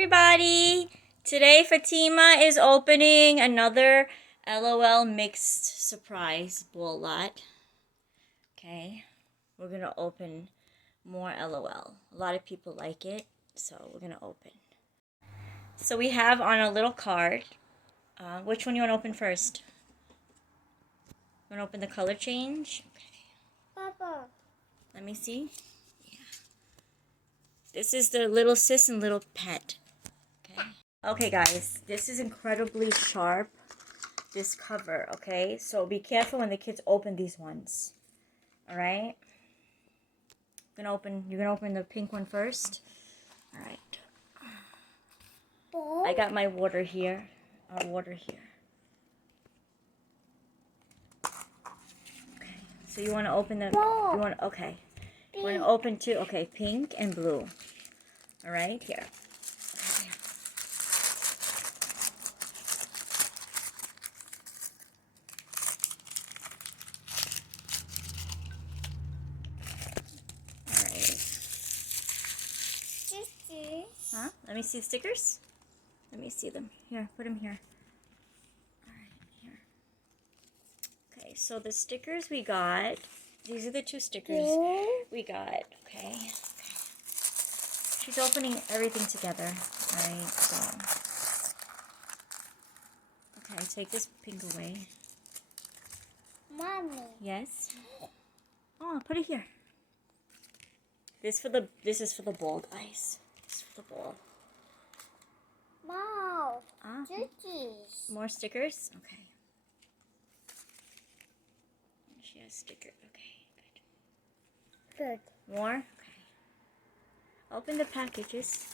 Everybody, today Fatima is opening another LOL mixed surprise bowl lot. Okay, we're gonna open more LOL. A lot of people like it, so we're gonna open. So we have on a little card. Which one you want to open first? You want to open the color change? Okay. Papa. Let me see. Yeah. This is the little sis and little pet. Okay. Okay, guys, this is incredibly sharp. This cover, okay? So be careful when the kids open these ones. All right? You're gonna open the pink one first. All right. I got my water here. Water here. Okay. So you want to open the okay. You want to open two, okay, pink and blue. All right? Here. Okay. All right. Huh? Let me see the stickers. Let me see them. Here, put them here. All right, here. Okay, so the stickers we got, these are the two stickers we got, okay? She's opening everything together, right? So, okay, take this pink away. Mommy. Yes? Oh, put it here. This is for the bowl, guys. This is for the bowl. Wow. Cookies. More stickers? Okay. She has stickers. Okay, Good. More? Okay. Open the packages.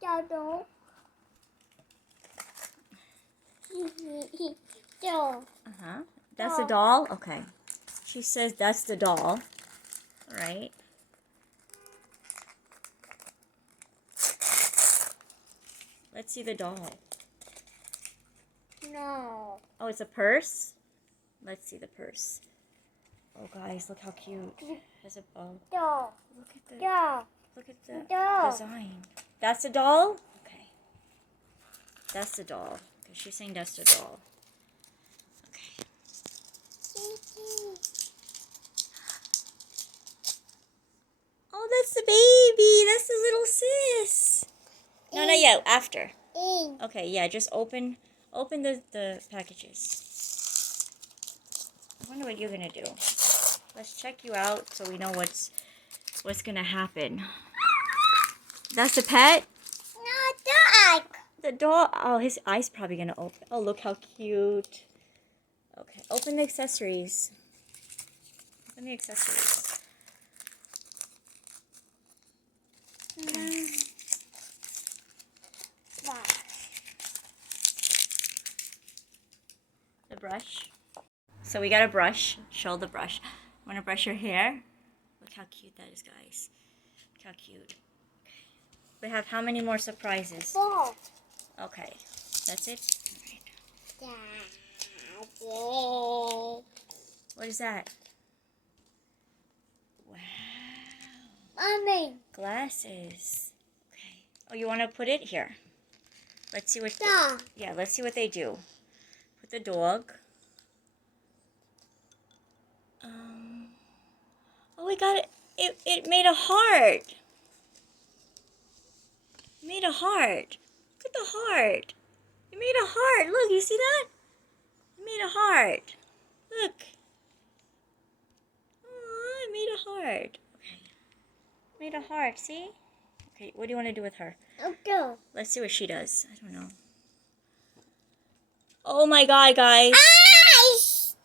Dodo. Doll. Uh-huh. That's the doll? Okay. She says that's the doll. All right. Let's see the doll. No. Oh, it's a purse? Let's see the purse. Oh, guys, look how cute. It has a bow. Doll. Look at the Doll. Doll. design. That's the doll? Okay. That's the doll. Okay, she's saying that's the doll. Okay. Oh, that's the baby. That's the little sis. No, not yet. After. Okay, yeah, just open the packages. I wonder what you're gonna do. Let's check you out so we know what's gonna happen. That's the pet? No, dog. The dog. Oh, his eye's probably gonna open. Oh, look how cute. Okay, open the accessories. Open the accessories. Okay. The brush. So we got a brush. Show the brush. Want to brush your hair? Look how cute that is, guys. Look how cute. Okay. We have how many more surprises? 4. Okay. That's it? All right. Daddy. What is that? Wow. Mommy. Glasses. Okay. Oh, you want to put it here? Let's see what... Dog. Yeah, let's see what they do. Put the dog. Oh, we got it. It made a heart. It made a heart. Look at the heart. It made a heart. Look, you see that? It made a heart. Look. Oh, it made a heart. Okay. It made a heart, see? Okay, what do you want to do with her? Okay. Let's see what she does. I don't know. Oh my god, guys. Eyes.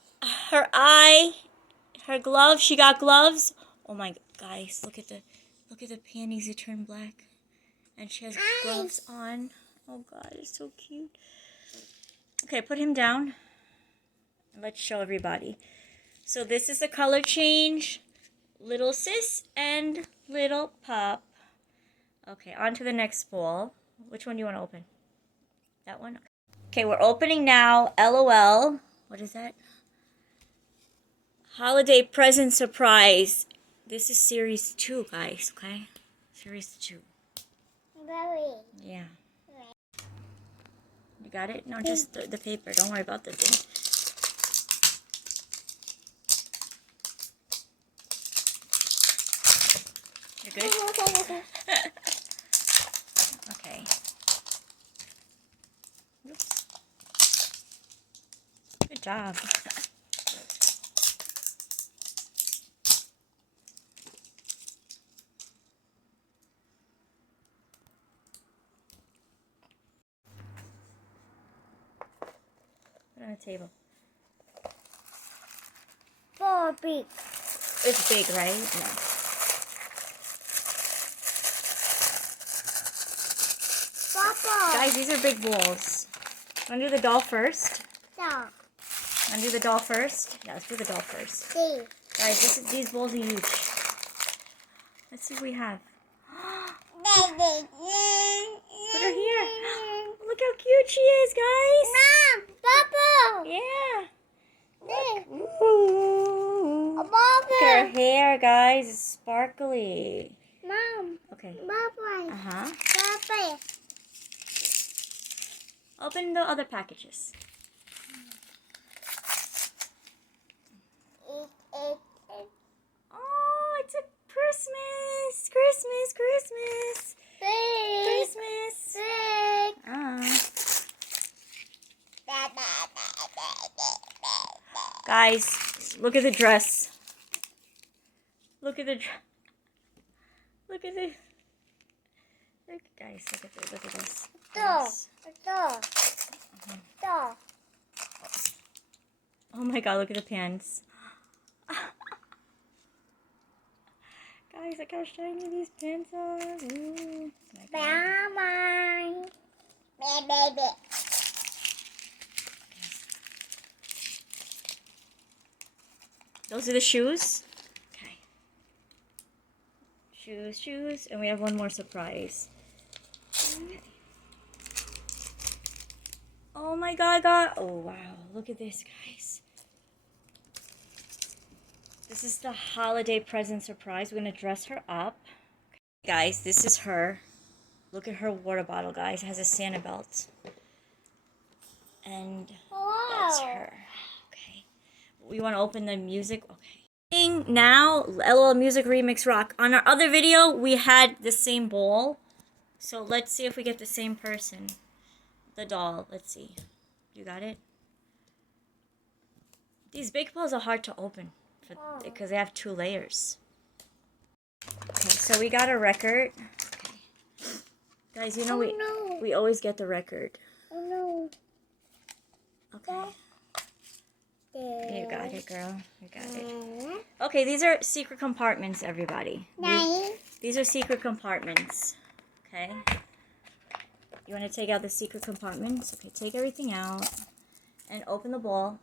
Her eye, her gloves, she got gloves. Oh my, guys, look at the panties that turn black. And she has gloves on. Oh god, it's so cute. Okay, put him down. Let's show everybody. So this is the color change. Little sis and little pup. Okay, on to the next bowl. Which one do you want to open? That one? Okay, we're opening now. LOL. What is that? Holiday present surprise. This is series 2, guys, okay? Series 2. Yeah. You got it? No, just the paper. Don't worry about the thing. You're good? Okay. Oops. Good job. Put it on the table. Big. It's big, right? No. Papa. Guys, these are big balls. Want to do the doll first? Dog. Want to do the doll first? Yeah, let's do the doll first. See. Guys, these balls are huge. Let's see what we have. Baby. Put her here. Look how cute she is, guys. Mom. Papa. Yeah. Ooh. Look at her hair, guys. It's sparkly. Mom. Okay. Papa. Uh-huh. Papa. Open the other packages. Oh, it's a Christmas. Christmas, Christmas. Christmas. Guys, look at the dress. Look at the dress. Look at the... Look, guys, look at this. Look at this. Yes. Oh my god, look at the pants. Guys, look how shiny these pants are. Ooh. Those are the shoes. Okay. Shoes, and we have one more surprise. Okay. Oh my god, oh wow, look at this, guys. This is the holiday present surprise. We're gonna dress her up. Okay. Guys, this is her. Look at her water bottle, guys. It has a Santa belt. And that's her. Okay. We want to open the music. Okay. Now, L.O.L Music Remix Rock. On our other video, we had the same bowl. So let's see if we get the same person. The doll. Let's see. You got it? These big balls are hard to open because they have 2 layers. Okay, so we got a record. Okay. Guys, you know we always get the record. Oh no. Okay. You got it, girl. You got it. Okay, these are secret compartments, everybody. These are secret compartments. Okay. You want to take out the secret compartments? Okay, take everything out. And open the ball.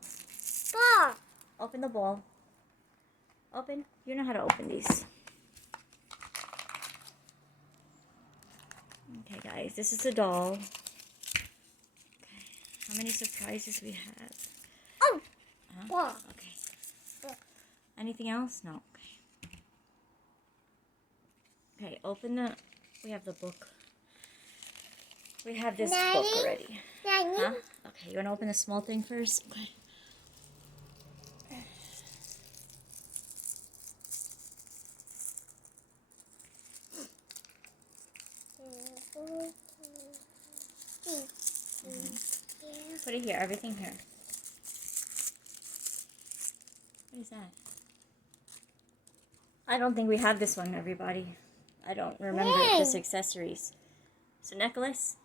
Open the ball. Open. You know how to open these. Okay, guys. This is the doll. Okay. How many surprises we have? Oh! Huh? Okay. Anything else? No. Okay. Okay, open the... We have the book. We have this book already. Huh? Okay, you want to open the small thing first? Okay. Put it here, everything here. What is that? I don't think we have this one, everybody. I don't remember this accessories. So necklace?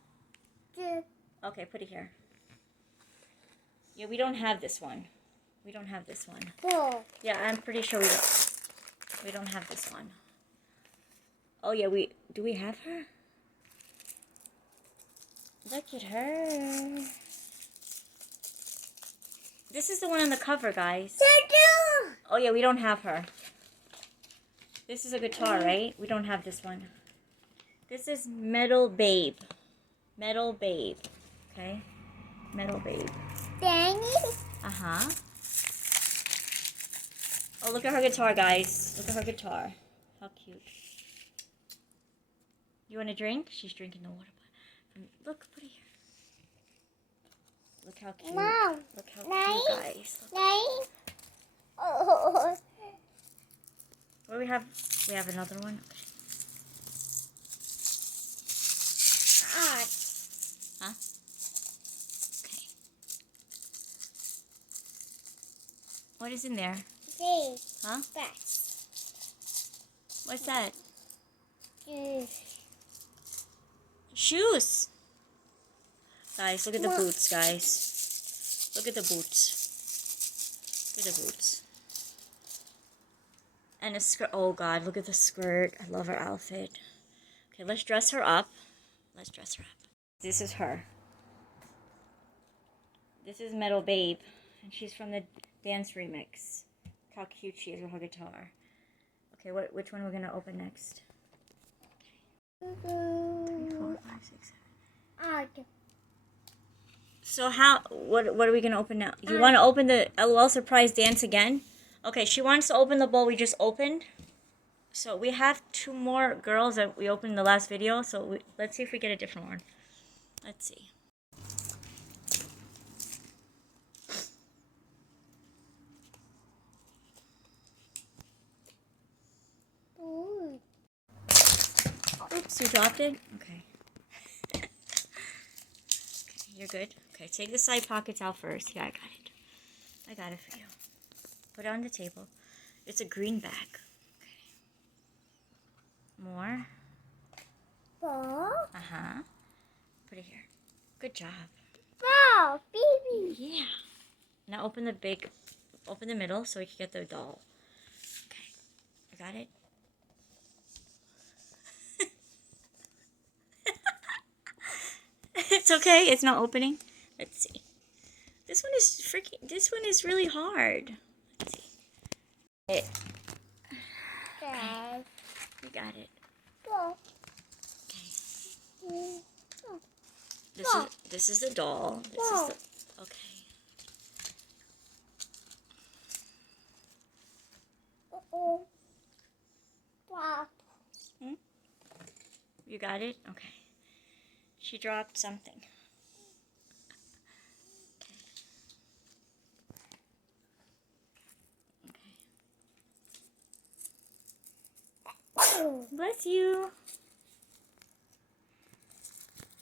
Okay, put it here. Yeah, we don't have this one. We don't have this one. Yeah, I'm pretty sure we don't have this one. Oh yeah, do we have her? Look at her. This is the one on the cover, guys. Oh yeah, we don't have her. This is a guitar, right? We don't have this one. This is Metal Babe. Metal Babe. Okay? Metal Babe. Uh-huh. Oh, look at her guitar, guys. Look at her guitar. How cute. You want a drink? She's drinking the water bottle. Look, put it here. Look how cute. Mom. Look how cute, guys. Look. Nice. Oh. What do we have? We have another one. Okay. Hot. Huh? Okay. What is in there? This. Huh? Best. What's that? Juice. Shoes. Guys, look at the boots, guys. Look at the boots. Look at the boots. And a skirt. Oh, God, look at the skirt. I love her outfit. Okay, let's dress her up. Let's dress her up. This is her. This is Metal Babe. And she's from the dance remix. Look how cute she is with her guitar. Okay, which one we're going to open next? Okay. 3, 4, 5, 6, 7. So what are we going to open now? You want to open the L.O.L surprise dance again? Okay, she wants to open the bowl we just opened. So we have 2 more girls that we opened in the last video. So let's see if we get a different one. Let's see. Oops, you dropped it? Okay. Okay, you're good. Okay, take the side pockets out first. Yeah, I got it. I got it for you. Put it on the table. It's a green bag. Okay. More. Ball. Uh-huh. Put it here. Good job. Ball. Baby. Yeah. Now open the middle so we can get the doll. Okay. I got it. It's okay. It's not opening. Let's see. This one is really hard. Let's see. Okay. You got it. Ball. Okay. This is the doll. Okay. Ball. You got it? Okay. She dropped something. Okay. Bless you.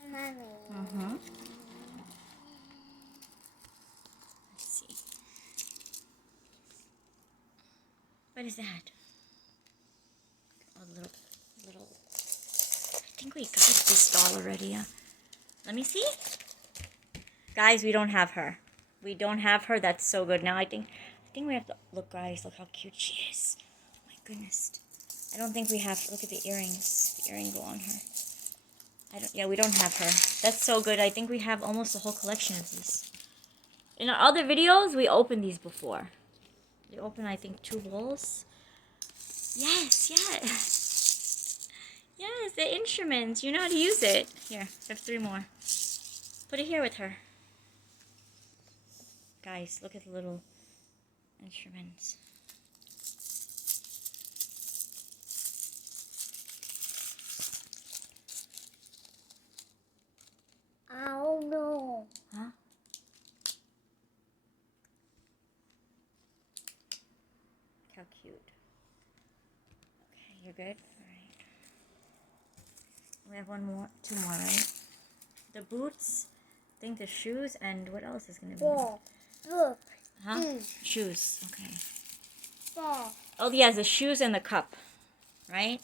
Mommy. Mm-hmm. Let's see. What is that? A little. I think we got this doll already. Let me see. Guys, we don't have her. We don't have her. That's so good. Now I think we have to look, guys. Look how cute she is. Oh my goodness. I don't think we have. Look at the earrings. The earring go on her. Yeah, we don't have her. That's so good. I think we have almost a whole collection of these. In our other videos, we opened these before. We opened, I think, 2 bowls. Yes. Yes, the instruments. You know how to use it. Here, I have 3 more. Put it here with her. Guys, look at the little instruments. Oh no. Huh? How cute. Okay, you're good? Alright. We have 2 more, right? The boots, I think the shoes, and what else is going to be? Ball. Look. Huh? Shoes, okay. Ball. Oh, yeah, the shoes and the cup, right?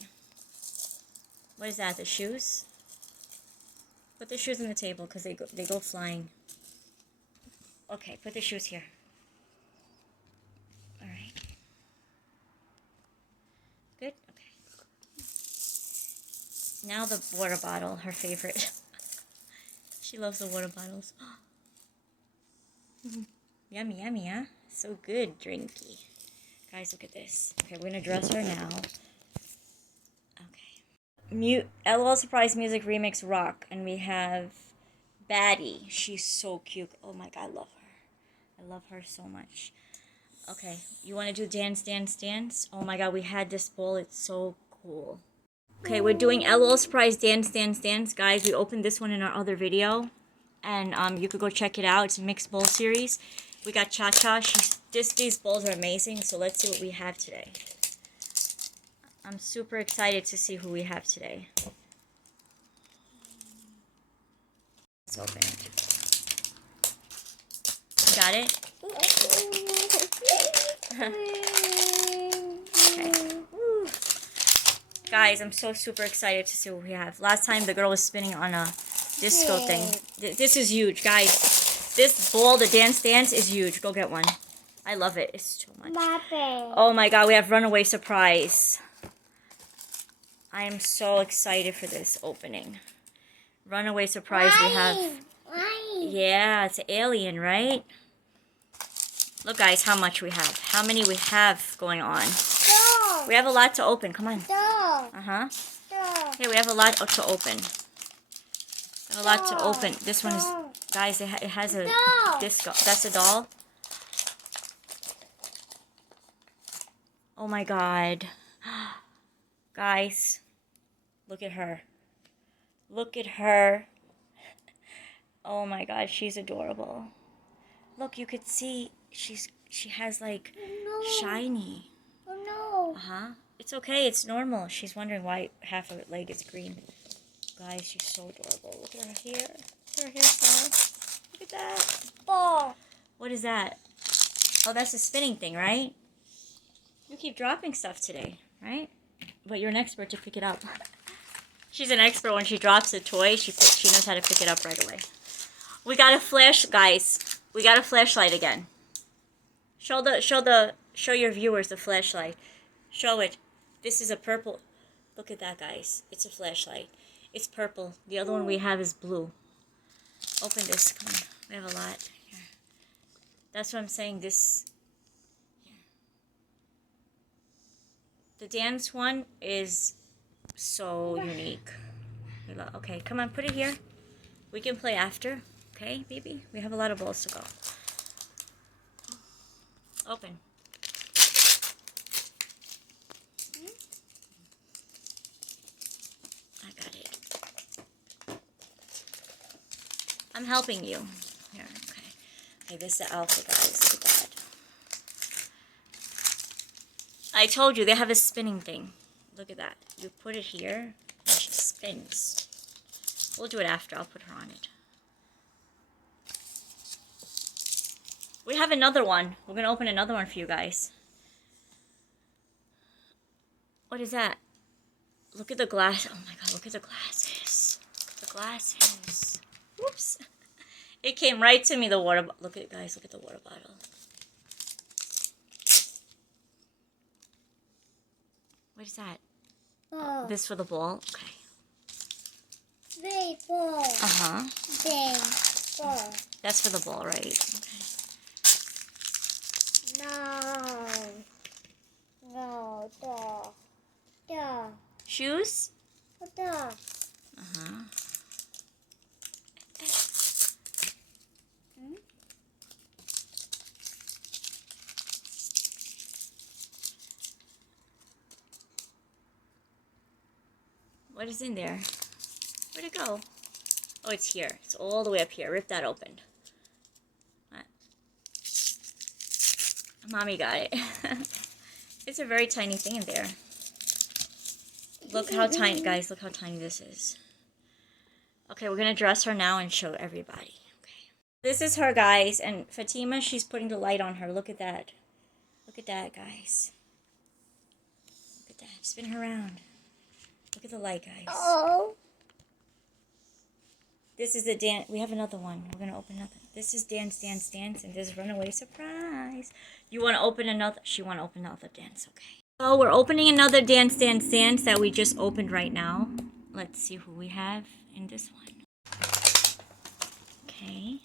What is that, the shoes? Put the shoes on the table because they go flying. Okay, put the shoes here. Alright. Good? Okay. Now the water bottle, her favorite. She loves the water bottles. Yummy, yummy, huh? So good, drinky. Guys, look at this. Okay, we're gonna dress her now. Okay. L.O.L Surprise Music Remix Rock. And we have Baddie. She's so cute. Oh my god, I love her. I love her so much. Okay, you want to do dance, dance, dance? Oh my god, we had this bowl. It's so cool. Okay, we're doing L.O.L surprise dance, dance, dance. Guys, we opened this one in our other video. And you could go check it out. It's a mixed bowl series. We got Cha-Cha. These bowls are amazing. So let's see what we have today. I'm super excited to see who we have today. Let's open it. Got it? Okay. Woo. Guys, I'm so super excited to see what we have. Last time the girl was spinning on a disco thing. This is huge, guys. This bowl, the dance is huge. Go get one. I love it. It's too much. Oh my god, we have Runaway Surprise. I am so excited for this opening. Runaway Surprise we have. Yeah, it's an alien, right? Look, guys, how much we have. How many we have going on. We have a lot to open. Come on. Uh-huh. Yeah, we have a lot to open. We have a lot to open. This one is, guys, it has a disco. That's a doll. Oh my god. Guys, look at her. Look at her. Oh my god, she's adorable. Look, you could see she has like shiny. Oh no. Uh-huh. It's okay, it's normal. She's wondering why half of her leg is green. Guys, she's so adorable. Look at her hair. Look at her hairstyle. Look at that. Ball. What is that? Oh, that's a spinning thing, right? You keep dropping stuff today, right? But you're an expert to pick it up. She's an expert when she drops a toy. She knows how to pick it up right away. We got a flash, guys. We got a flashlight again. Show your viewers the flashlight. Show it. This is a purple. Look at that, guys. It's a flashlight. It's purple. The other one we have is blue. Open this. Come on. We have a lot. Here. That's what I'm saying. This. Here. The dance one is so unique. Okay, come on. Put it here. We can play after. Okay, baby? We have a lot of balls to go. Open. I got it. I'm helping you. Here, okay. Okay, this is the outfit, guys. Look at that. I told you, they have a spinning thing. Look at that. You put it here, and she spins. We'll do it after. I'll put her on it. We have another one. We're going to open another one for you guys. What is that? Look at the glass. Oh my god, look at the glasses. Look at the glasses. Whoops. It came right to me, the water bottle. Look at, guys, look at the water bottle. What is that? Ball. This for the ball? Okay. Big ball. Uh-huh. Big ball. That's for the ball, right? Okay. No. No. Dog. Dog. Shoes? Dog. Uh-huh. What is in there? Where'd it go? Oh, it's here. It's all the way up here. Rip that open. What? Mommy got it. It's a very tiny thing in there. Look how tiny, guys. Look how tiny this is. Okay, we're going to dress her now and show everybody. Okay. This is her, guys. And Fatima, she's putting the light on her. Look at that. Look at that, guys. Look at that. Spin her around. Look at the light, guys. Oh. This is the dance. We have another one. We're going to open another. This is dance, dance, dance. And this is Runaway Surprise. You want to open another? She want to open another dance, okay. So we're opening another dance, dance, dance that we just opened right now. Let's see who we have in this one. Okay.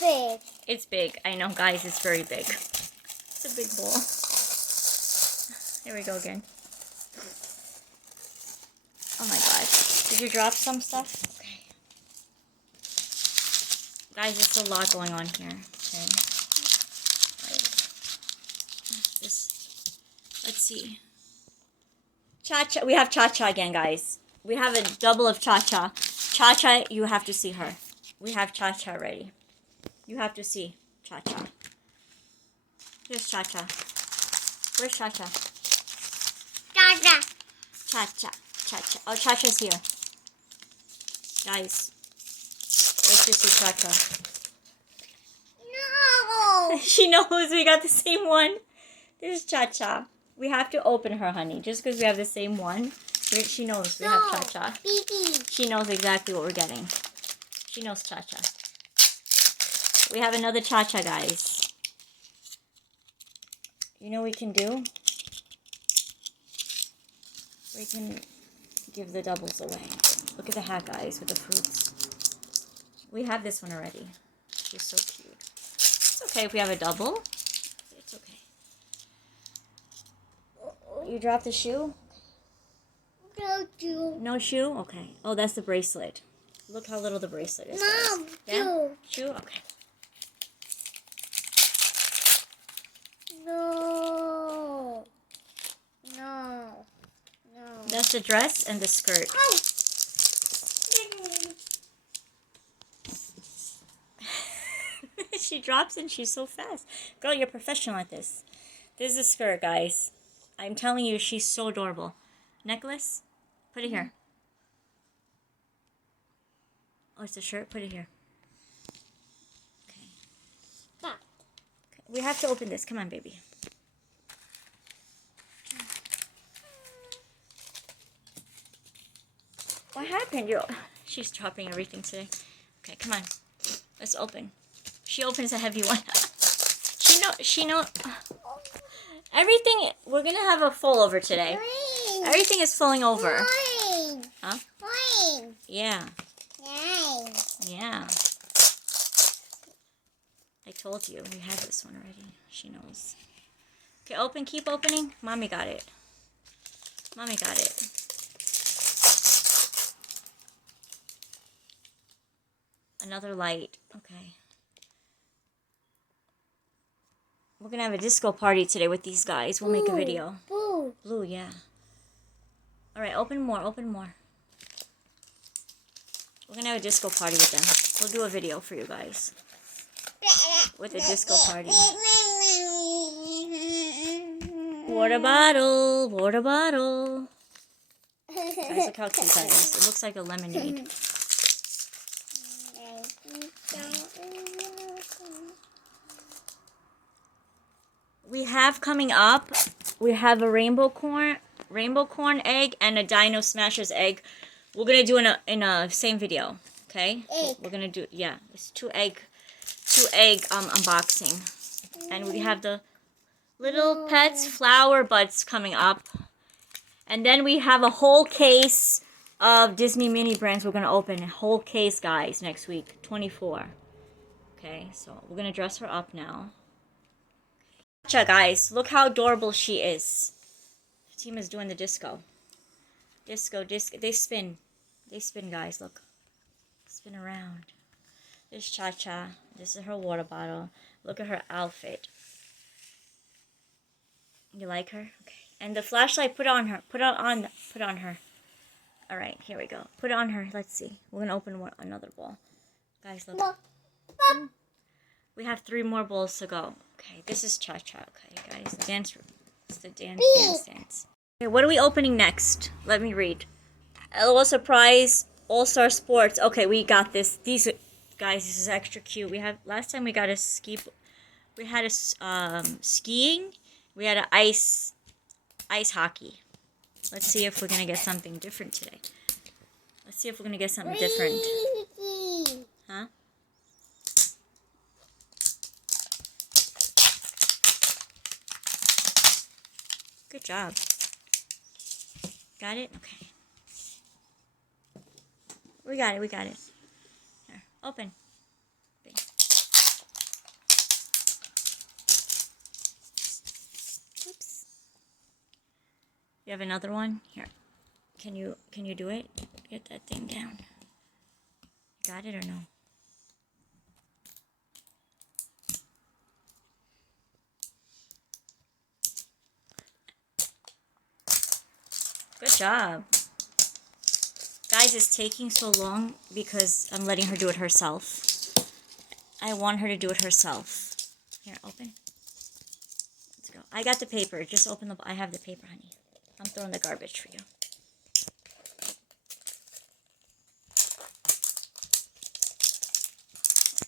Big. It's big. I know, guys. It's very big. It's a big bowl. Here we go again. Oh my god. Did you drop some stuff? Okay. Guys, there's a lot going on here. Okay. This Let's see. Cha-cha. We have cha-cha again, guys. We have a double of cha-cha. Cha-cha, you have to see her. We have cha-cha ready. You have to see cha-cha. Here's cha-cha. Where's cha-cha? Cha-cha. Cha-cha. Cha-cha. Oh, cha-cha's here. Guys, wait to see cha-cha. No. She knows we got the same one. There's cha-cha. We have to open her, honey. Just because we have the same one, she knows we have cha-cha. She knows exactly what we're getting. She knows cha-cha. We have another cha-cha, guys. You know what we can do? We can give the doubles away. Look at the hat, guys, with the fruits. We have this one already. She's so cute. It's okay if we have a double. It's okay. You dropped the shoe? No shoe. No shoe? Okay. Oh, that's the bracelet. Look how little the bracelet is. Mom, Yeah? Shoe? Okay. No. No. No. That's the dress and the skirt. Oh. She drops and she's so fast. Girl, you're professional at this. This is the skirt, guys. I'm telling you, she's so adorable. Necklace? Put it here. Oh, it's a shirt? Put it here. Okay. Stop. Okay. We have to open this. Come on, baby. What happened? She's dropping everything today. Okay, come on. Let's open. She opens a heavy one. She know. Everything, we're gonna have a fall over today. Green. Everything is falling over. Green. Huh? Green. Yeah. Green. Yeah. I told you, we had this one already. She knows. Okay, open, keep opening. Mommy got it. Mommy got it. Another light. Okay. We're gonna have a disco party today with these guys. We'll make a video. Blue. Blue, yeah. Alright, open more, open more. We're gonna have a disco party with them. We'll do a video for you guys. With a disco party. Water bottle, water bottle. Guys, look how cute that is. It looks like a lemonade. We have coming up, we have a rainbow corn egg and a Dino Smashers egg. We're gonna do in a same video, okay? Egg. We're gonna do, yeah, it's two egg unboxing, and we have the little pets flower buds coming up, and then we have a whole case of Disney mini brands. We're gonna open a whole case, guys, next week, 24. Okay, so we're gonna dress her up now. Guys, look how adorable she is. The team is doing the disco. Disco. They spin. They spin, guys. Look. Spin around. There's Cha-Cha. This is her water bottle. Look at her outfit. You like her? Okay. And the flashlight, put on her. Put on her. All right, here we go. Put it on her. Let's see. We're going to open another ball. Guys, look. We have 3 more bowls to go. Okay, this is Cha-Cha. Okay, guys, the dance room. It's the dance. Okay, what are we opening next? Let me read. L.O.L Surprise All-Star Sports. Okay, we got this. These guys, this is extra cute. We have last time we got a ski. We had a skiing. We had an ice hockey. Let's see if we're gonna get something different today. Let's see if we're gonna get something different. Huh? Good job. Got it? Okay. We got it. Here, open. Oops. You have another one? Here. Can you do it? Get that thing down. You got it or no? Good job. Guys, it's taking so long because I'm letting her do it herself. I want her to do it herself. Here, open. Let's go. I got the paper. Just open the... I have the paper, honey. I'm throwing the garbage for you.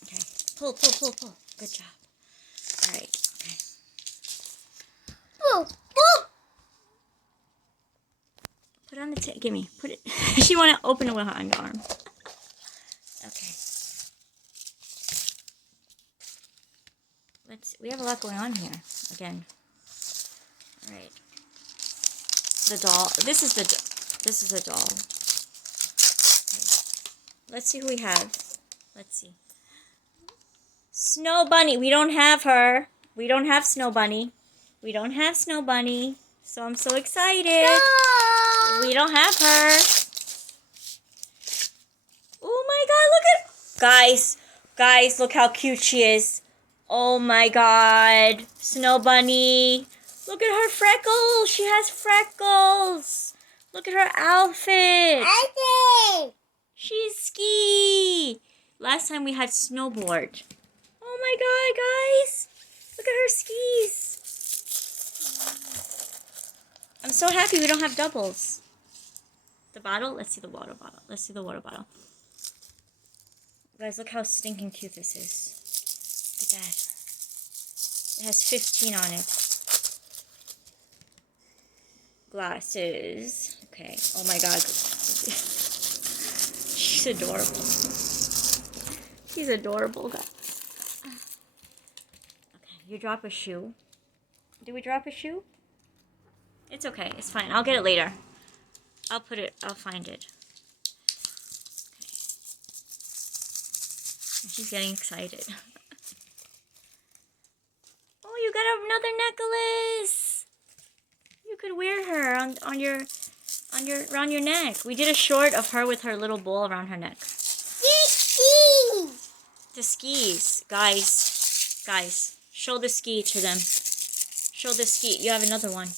Okay. Pull, pull, pull, pull. Good job. All right. Okay. Pull, pull. Put it on the table. Give me. Put it. She want to open it with her underarm. Okay. We have a lot going on here. Again. All right. The doll. This is the doll. Okay. Let's see who we have. Let's see. Snow Bunny. We don't have her. We don't have Snow Bunny. We don't have Snow Bunny. So I'm so excited. No. We don't have her. Oh my god, look at... Guys, look how cute she is. Oh my god. Snow Bunny. Look at her freckles. She has freckles. Look at her outfit. I think. She's ski. Last time we had snowboard. Oh my god, guys. Look at her skis. I'm so happy we don't have doubles. The bottle? Let's see the water bottle. Let's see the water bottle. Guys, look how stinking cute this is. Look at that. It has 15 on it. Glasses. Okay. Oh my god. She's adorable. She's adorable, guys. Okay, you drop a shoe. Did we drop a shoe? It's okay. It's fine. I'll get it later. I'll find it. Okay. She's getting excited. Oh, you got another necklace. You could wear her around your neck. We did a short of her with her little ball around her neck. Skis. The skis, guys, show the ski to them. Show the ski. You have another one.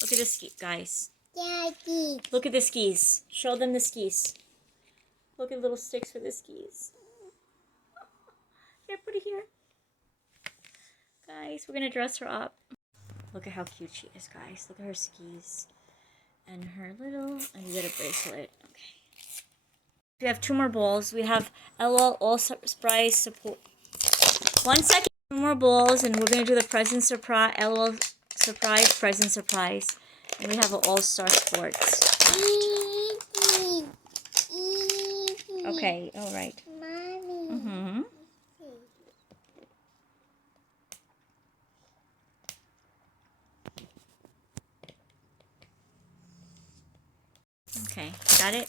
Look at the ski, guys. Daddy. Look at the skis. Show them the skis. Look at little sticks for the skis. Here, put it here. Guys, we're gonna dress her up. Look at how cute she is, guys. Look at her skis. And her little... And you get a bracelet. Okay. We have 2 more balls. We have L.O.L. All Surprise Support. 1 second. 2 more balls, and we're gonna do the present surprise. L.O.L. Surprise, present surprise. And we have an all-star sports. Okay, alright. Mommy. Mm-hmm. Okay, got it?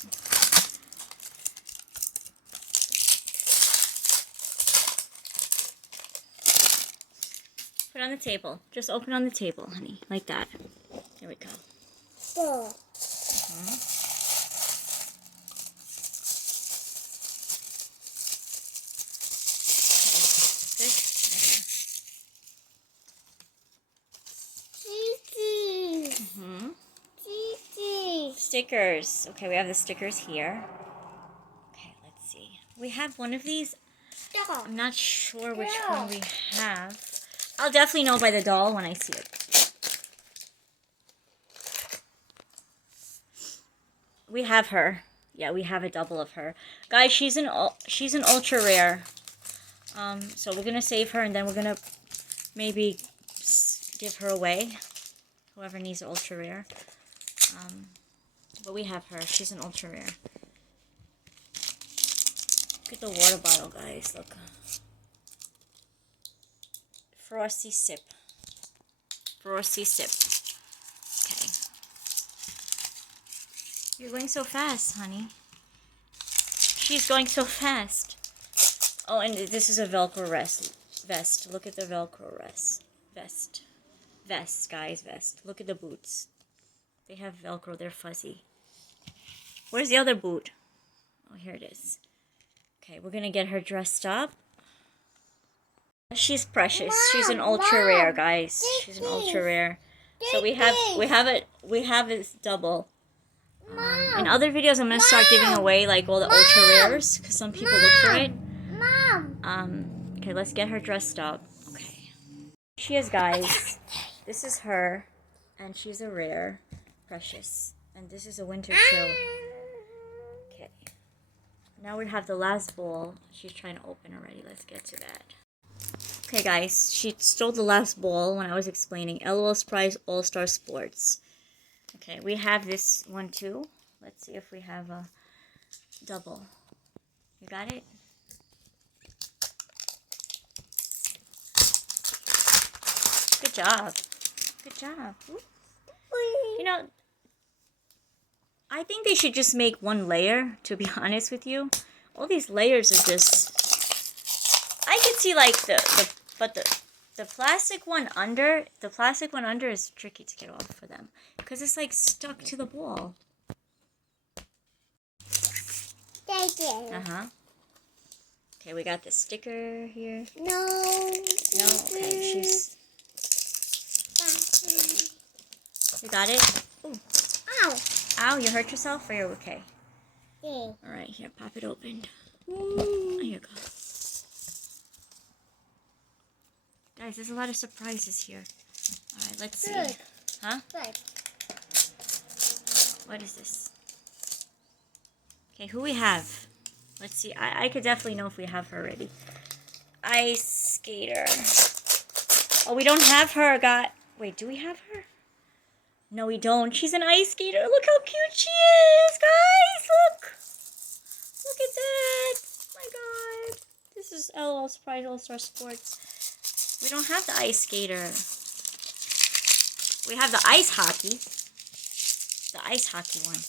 Put it on the table. Just open on the table, honey. Like that. There we go. Four. Good. Mm-hmm. Stickers. Okay, we have the stickers here. Okay, let's see. We have one of these. I'm not sure which one we have. I'll definitely know by the doll when I see it. We have her. Yeah, we have a double of her. Guys, she's an ultra rare. So we're gonna save her, and then we're gonna maybe give her away. Whoever needs an ultra rare. But we have her. She's an ultra rare. Look at the water bottle, guys. Look. Frosty sip. Frosty sip. Okay. You're going so fast, honey. She's going so fast. Oh, and this is a Velcro vest. Look at the Velcro vest. Vest, guys, vest. Look at the boots. They have Velcro. They're fuzzy. Where's the other boot? Oh, here it is. Okay, we're gonna get her dressed up. She's precious. She's an ultra rare, guys. She's an ultra rare. So we have it double. Mom. In other videos, I'm gonna start giving away like all the ultra rares because some people look for it. Mom. Okay, let's get her dressed up. Okay, she is, guys. This is her, and she's a rare, precious, and this is a winter chill. Okay. Now we have the last ball. She's trying to open already. Let's get to that. Okay, guys, she stole the last ball when I was explaining L.O.L Surprise All-Star Sports. Okay, we have this one too. Let's see if we have a double. You got it? Good job. Good job. Ooh. You know, I think they should just make one layer, to be honest with you. All these layers are just... I could see like the plastic one under, is tricky to get off for them because it's like stuck to the ball. Uh-huh. Okay, we got the sticker here. No. No, okay, she's... You got it? Ooh. Ow. Ow, you hurt yourself or you're okay? Yeah. Alright, here, pop it open. There you go. Guys, there's a lot of surprises here. Alright, let's see. Good. Huh? Good. What is this? Okay, who we have? Let's see. I could definitely know if we have her already. Ice skater. Oh, we don't have her. Wait, do we have her? No, we don't. She's an ice skater. Look how cute she is, guys. Look. Look at that. Oh my god. This is L.O.L Surprise All-Star Sports. We don't have the ice skater. We have the ice hockey. The ice hockey one.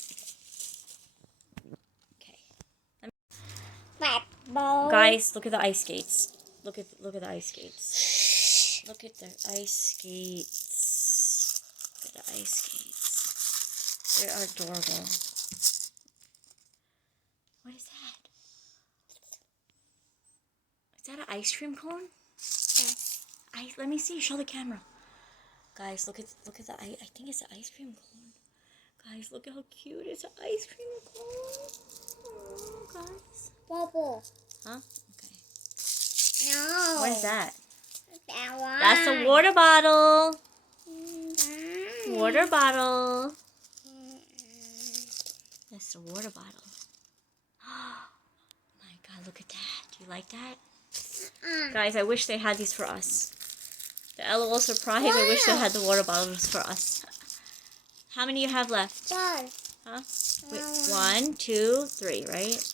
Guys, look at the ice skates. Look at the ice skates. Look at the ice skates. Look at the ice skates. They are adorable. What is that? Is that an ice cream cone? Yeah. Let me see. Show the camera. Guys, look at the I think it's an ice cream cone. Guys, look at how cute it's an ice cream cone. Oh, guys. Bubble. Huh? Okay. No. What is that? That one. That's a water bottle. Water bottle. That's a water bottle. Oh my god, look at that. Do you like that? Guys, I wish they had these for us. The L.O.L Surprise, I wish they had the water bottles for us. How many you have left? One. Huh? Wait, 1, 2, 3, right?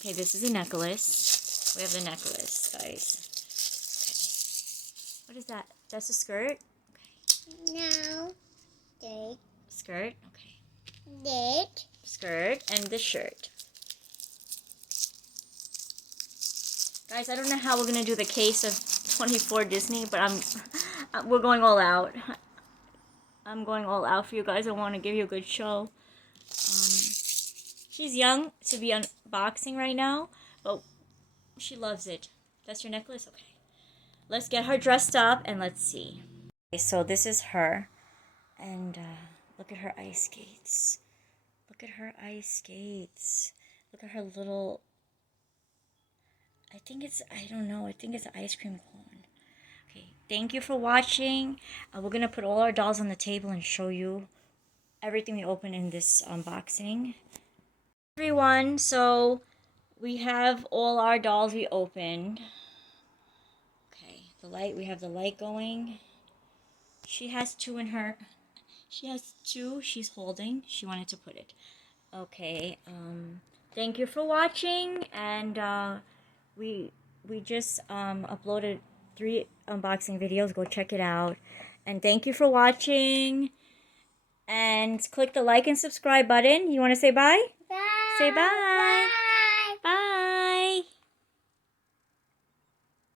Okay, this is a necklace. We have the necklace, guys. Okay. What is that? That's a skirt? Okay. No. Date. Skirt? Okay. Date. Skirt and the shirt. Guys, I don't know how we're going to do the case of 24 Disney, but we're going all out. I'm going all out for you guys. I want to give you a good show. She's young to be unboxing right now, but she loves it. That's your necklace? Okay. Let's get her dressed up and let's see. Okay, so this is her. And look at her ice skates. Look at her ice skates. Look at her little... I think it's an ice cream cone. Okay, thank you for watching. We're going to put all our dolls on the table and show you everything we opened in this unboxing. Everyone, so we have all our dolls we opened. Okay, we have the light going. She has two in her... She has two she's holding. She wanted to put it. Okay, thank you for watching, and we just uploaded 3 unboxing videos. Go check it out. And thank you for watching. And click the like and subscribe button. You want to say bye? Bye. Say bye.